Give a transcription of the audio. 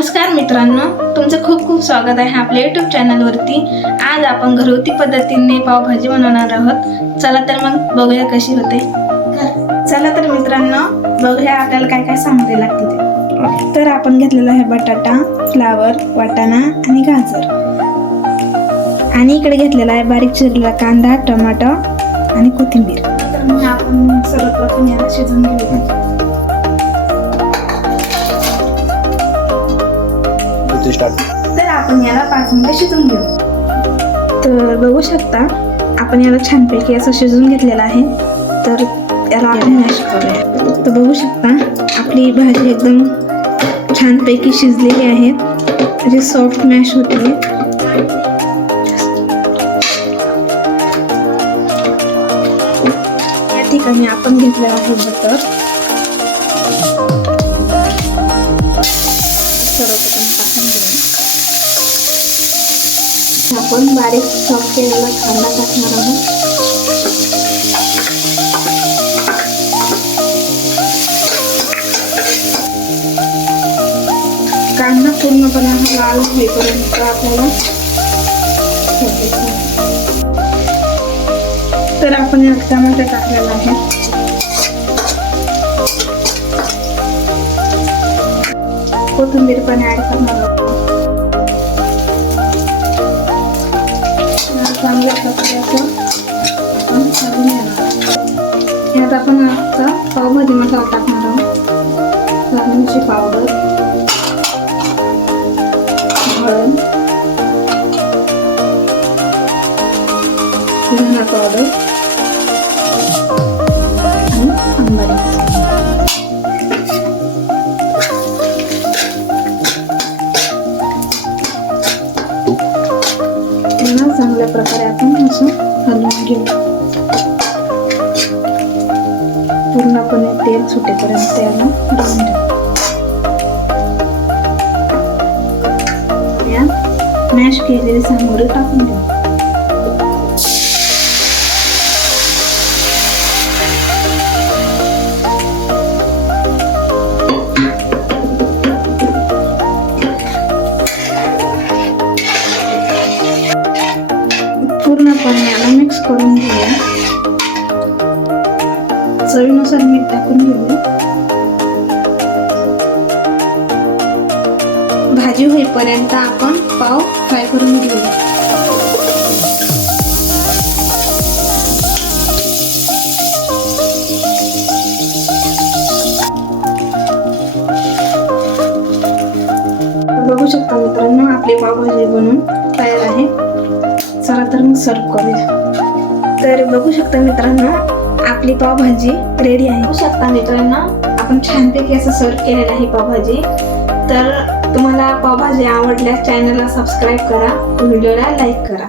नमस्कार मित्रांनो तुमचं खूप खूप स्वागत आहे आपल्या युट्यूब चॅनलवरती आज आपण घरगुती पद्धतीने पावभाजी बनवणार आहोत. चला तर मग बघूया कशी होते. चला तर मित्रांनो बघूया आपल्याला काय काय सामग्री लागते ते. तर आपण घेतलेला आहे बटाटा फ्लावर वाटाणा आणि गाजर. आणि इकडे घेतलेला आहे बारीक चिरलेला कांदा टमाटो आणि कोथिंबीर. तर मग आपण सर्वप्रथम याला शिजवून घेऊया. स्टार्ट तर आपण याला पाच मिनिटं शिजवून घेऊ. तर बघू शकता आपण याला छानपैकी असं शिजवून घेतलेलं आहे. तर याला आपण मॅश करूया. तर बघू शकता आपली भाजी एकदम छानपैकी शिजलेली आहे. म्हणजे सॉफ्ट मॅश होते. या ठिकाणी आपण घेतलेलं आहे बटर आपण बारीक चॉप केलेला कांदा टाकणार आहोत. कांदा पूर्णपणे हा लाल होईपर्यंत आपल्याला तर आपण यात टमाटे टाकलेला आहे. कोथिंबीर पण ऍड करणार आहोत. प्रकारे असं आपण घालून घेणार यात आपण आता पावभाजी मसाला टाकणार आहोत लाल मिरची पावडर हळद धना पावडर. चांगल्या प्रकारे आपण असं हलवून घेऊ. पूर्णपणे तेल सुटेपर्यंत याला हलवून घेऊ या मॅश केलेली सामग्री टाकून घेऊ मिक्स करून घेऊया. चवीनुसार मीठ टाकून घेऊया. भाजी होईपर्यंत आपण पाव फ्राय करून घेऊया. बघू शकता मित्रांनो आपली पावभाजी बनवून तयार आहे. चला तर मग सर्व करूया. तर बघू शकता मित्रांनो आपली पावभाजी रेडी आहे. बघू शकता मित्रांनो आपण छानपैकी असं सर्व केलेलं आहे पावभाजी. तर तुम्हाला पावभाजी आवडल्यास चॅनलला सबस्क्राईब करा व्हिडिओला लाईक करा.